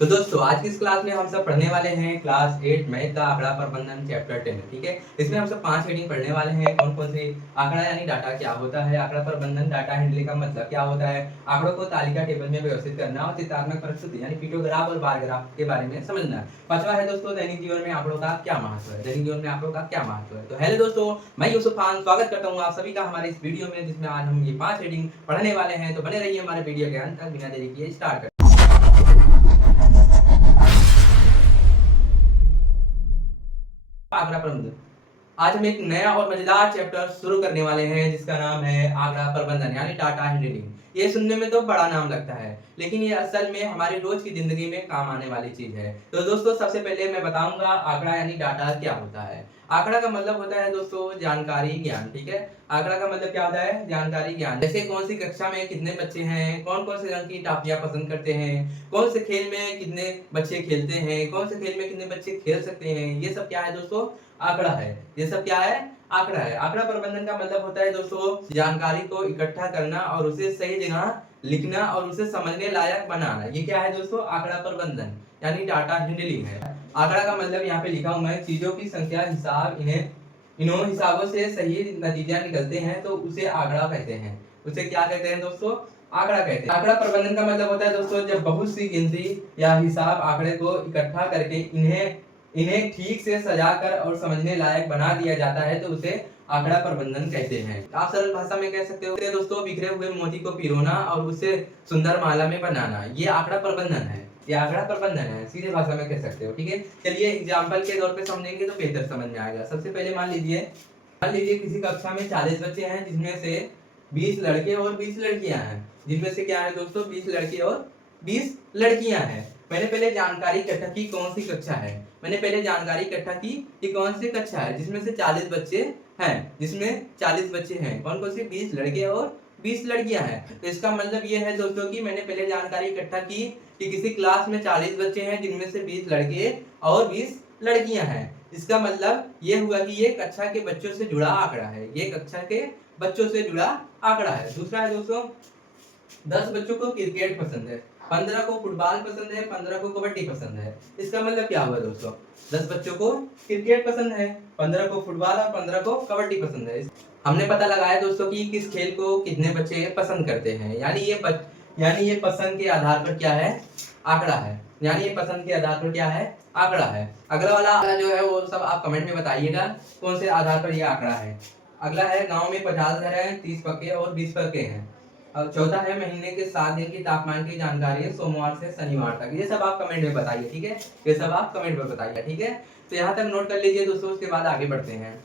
तो दोस्तों आज की इस क्लास में हम सब पढ़ने वाले हैं क्लास 8 मैथ का आंकड़ा प्रबंधन चैप्टर 10। ठीक है, इसमें हम सब 5 हेडिंग पढ़ने वाले हैं। कौन कौन से आंकड़ा यानी डाटा क्या होता है, आंकड़ा प्रबंधन डाटा हैंडलिंग का मतलब क्या होता है, आंकड़ों को तालिका टेबल में व्यवस्थित करना और चित्रात्मक प्रस्तुति यानी पिक्टोग्राफ और बार ग्राफ के बारे में समझना। पांचवा है दोस्तों दैनिक जीवन में आंकड़ों का क्या महत्व है, दैनिक जीवन में आंकड़ों का क्या महत्व है। तो हेलो दोस्तों, मैं यूसुफ खान स्वागत करता हूँ आप सभी का हमारे इस वीडियो में, जिसमें आज हम ये 5 हेडिंग पढ़ने वाले हैं। तो बने रहिए हमारे वीडियो के अंत तक। बिना देरी किए स्टार्ट करते हैं। आंकड़ा प्रबंधन। आज हम एक नया और मजेदार चैप्टर शुरू करने वाले हैं जिसका नाम है आंकड़ा प्रबंधन यानी डाटा हैंडलिंग। ये सुनने में तो बड़ा नाम लगता है, लेकिन ये असल में हमारी रोज की जिंदगी में काम आने वाली चीज है। तो दोस्तों सबसे पहले मैं बताऊंगा आंकड़ा यानी डाटा क्या होता है। आंकड़ा का मतलब होता है दोस्तों जानकारी ज्ञान। ठीक है, आंकड़ा का मतलब क्या होता है, जानकारी ज्ञान। जैसे कौन सी कक्षा में कितने बच्चे हैं, कौन कौन से रंग की टाफियां पसंद करते हैं, कौन से खेल में कितने बच्चे खेलते हैं, कौन से खेल में कितने बच्चे खेल सकते हैं, ये सब क्या है दोस्तों, आंकड़ा है। ये सब क्या है, आंकड़ा है। आंकड़ा प्रबंधन का मतलब होता है दोस्तों जानकारी को इकट्ठा करना और उसे सही जगह लिखना और उसे समझने लायक बनाना। ये क्या है दोस्तों, आंकड़ा प्रबंधन यानी डाटा हैंडलिंग है। आंकड़ा का मतलब यहाँ पे लिखा हूं मैं, चीजों की संख्या हिसाब इन्हों हिसाबों से सही नतीजा निकलते हैं तो उसे आंकड़ा कहते हैं। उसे क्या कहते हैं दोस्तों, आंकड़ा कहते हैं। आंकड़ा प्रबंधन का मतलब होता है दोस्तों जब बहुत सी गिनती या हिसाब आंकड़े को इकट्ठा करके इन्हें ठीक से सजाकर और समझने लायक बना दिया जाता है तो उसे आंकड़ा प्रबंधन कहते हैं। आप सरल भाषा में कह सकते हो दोस्तों बिखरे हुए मोती को पिरोना और उसे सुंदर माला में बनाना, ये आंकड़ा प्रबंधन है। ये आंकड़ा प्रबंधन है, सीधे भाषा में कह सकते हो। ठीक है, चलिए एग्जाम्पल के तौर पे समझेंगे तो बेहतर समझ में आएगा। सबसे पहले मान लीजिए किसी कक्षा में 40 बच्चे हैं जिसमें से 20 लड़के और 20 लड़कियां हैं। जिनमें से क्या है दोस्तों, 20 लड़के और 20 लड़कियां हैं। मैंने पहले जानकारी इकट्ठा की कौन सी कक्षा है, मैंने पहले जानकारी इकट्ठा की कि कौन सी कक्षा है जिसमें से 40 बच्चे हैं, जिसमें 40 बच्चे हैं। कौन कौन से, 20 लड़के और 20 लड़कियां हैं। तो इसका मतलब ये है दोस्तों कि मैंने पहले जानकारी इकट्ठा की कि किसी क्लास में 40 बच्चे हैं जिनमें से 20 लड़के और 20 लड़कियां हैं। इसका मतलब ये हुआ कि ये कक्षा के बच्चों से जुड़ा आंकड़ा है, ये कक्षा के बच्चों से जुड़ा आंकड़ा है। दूसरा है दोस्तों 10 बच्चों को क्रिकेट पसंद है, 15 को फुटबॉल पसंद है, 15 को कबड्डी पसंद है। इसका मतलब क्या हुआ दोस्तों, 10 बच्चों को क्रिकेट पसंद है, 15 को फुटबॉल और 15 को कबड्डी पसंद है। हमने पता लगाया दोस्तों कि किस खेल को कितने बच्चे पसंद करते हैं, यानी ये पसंद के आधार पर क्या है, आंकड़ा है। यानी ये पसंद के आधार पर क्या है, आंकड़ा है। अगला वाला आंकड़ा जो है वो सब आप कमेंट में बताइएगा कौन से आधार पर ये आंकड़ा है। अगला है गांव में 50 घर हैं, 30 पक्के और 20 पक्के हैं। और चौथा है महीने के 7 दिन की तापमान की जानकारी है सोमवार से शनिवार तक। ये सब आप कमेंट में बताइए। ठीक है, ये सब आप कमेंट में बताइए। ठीक है, तो यहाँ तक नोट कर लीजिए दोस्तों, उसके बाद आगे बढ़ते हैं।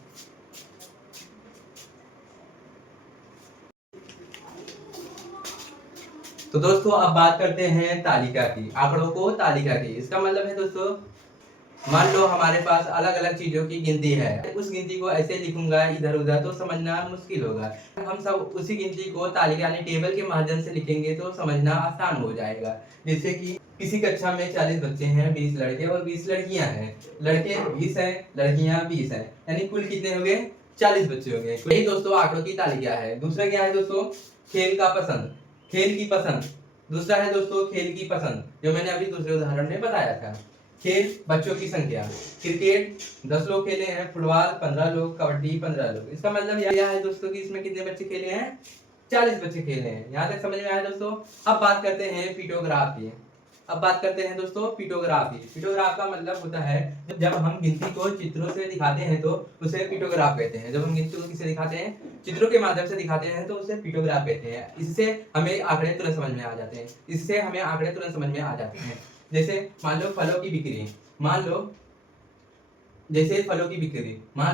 तो दोस्तों अब बात करते हैं तालिका की, आंकड़ों को तालिका की। इसका मतलब है दोस्तों मान लो हमारे पास अलग अलग चीजों की गिनती है, उस गिनती को ऐसे लिखूंगा इधर उधर तो समझना मुश्किल होगा। हम सब उसी गिनती को तालिका यानी टेबल के माध्यम से लिखेंगे तो समझना आसान हो जाएगा। जैसे कि किसी कक्षा में 40 बच्चे हैं, 20 लड़के और 20 लड़कियां हैं। लड़के 20 हैं, लड़कियां 20 हैं, यानी कुल कितने हो गए, 40 बच्चे हो गए। यही दोस्तों आंकड़ों की तालिका है। दूसरा क्या है दोस्तों, खेल का पसंद, खेल की पसंद। दूसरा है दोस्तों खेल की पसंद, जो मैंने अभी दूसरे उदाहरण में बताया था। खेल, बच्चों की संख्या, क्रिकेट 10 लोग खेले हैं, फुटबॉल 15 लोग, कबड्डी 15 लोग। इसका मतलब यह है दोस्तों कि इसमें कितने बच्चे खेले हैं, 40 बच्चे खेले हैं। यहाँ तक समझ में आया दोस्तों। अब बात करते हैं पिटोग्राफ की। अब बात करते हैं दोस्तों पिटोग्राफ की। पिटोग्राफ का मतलब होता है जब हम गिनती को चित्रों से दिखाते हैं तो उसे पिटोग्राफ कहते हैं। जब हम गिनती को किससे दिखाते हैं, चित्रों के माध्यम से दिखाते हैं तो उसे पिटोग्राफ कहते हैं। इससे हमें आंकड़े तुरंत समझ में आ जाते हैं, इससे हमें आंकड़े तुरंत समझ में आ जाते हैं। जैसे मान लो फलों की बिक्री, मान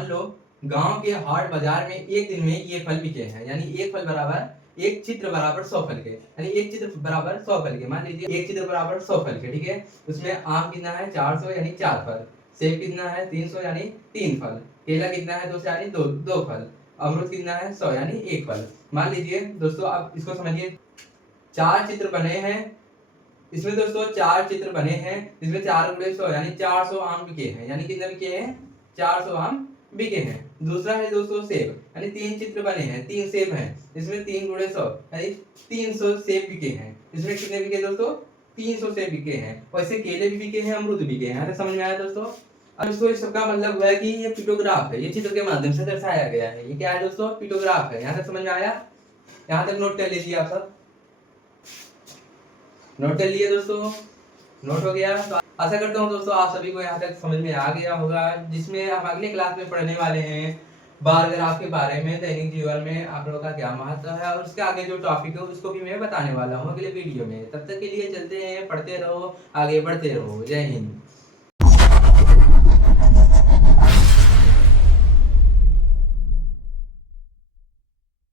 लो गांव के हाट बाजार में एक दिन में ये फल बिके हैं, यानी एक फल बराबर एक चित्र बराबर 100 फल के, यानी एक चित्र बराबर 100 फल के। मान लीजिए एक चित्र बराबर 100 फल के। ठीक है, उसमें आम कितना है, 400 यानी 4 फल। सेब कितना है, 300 यानी 3 फल। केला कितना है, 200 यानी 2 फल। अमरूद कितना है, 100 यानी 1 फल। मान लीजिए दोस्तों आप इसको समझिए, 4 चित्र बने हैं। इसमें दोस्तों 4 चित्र बने हैं, इसमें 4 गुणे 100 यानी 400 आम बिके हैं। यानी कितने बिके हैं, 400 आम बिके हैं। दूसरा है दोस्तों सेब, यानी 3 चित्र बने हैं, 3 सेब हैं, इसमें 3 गुणे 100 यानी 300 सेब बिके हैं। इसमें कितने बिके दोस्तों, 300 से बिके हैं। वैसे केले भी बिके हैं, अमरूद भी बिके हैं। यहाँ तक समझ में आया दोस्तों? अब दोस्तों इस सबका मतलब हुआ है कि ये पिक्टोग्राफ है, ये चित्र के माध्यम से दर्शाया गया है। ये क्या है दोस्तों? पिक्टोग्राफ है। यहाँ तक समझ में आया? यहाँ तक नोट कर लीजिए आप सब। नोट कर लिए दोस्तों? नोट हो गया? तो आशा करता हूँ दोस्तों आप सभी को यहाँ तक समझ में आ गया होगा, जिसमें हम अगले क्लास में पढ़ने वाले हैं बार ग्राफ के बारे में, दैनिक जीवन में आप लोगों का क्या महत्व है, और उसके आगे जो टॉपिक है उसको भी मैं बताने वाला हूँ अगले वीडियो में। तब तक के लिए चलते हैं, पढ़ते रहो, आगे बढ़ते रहो। जय हिंद।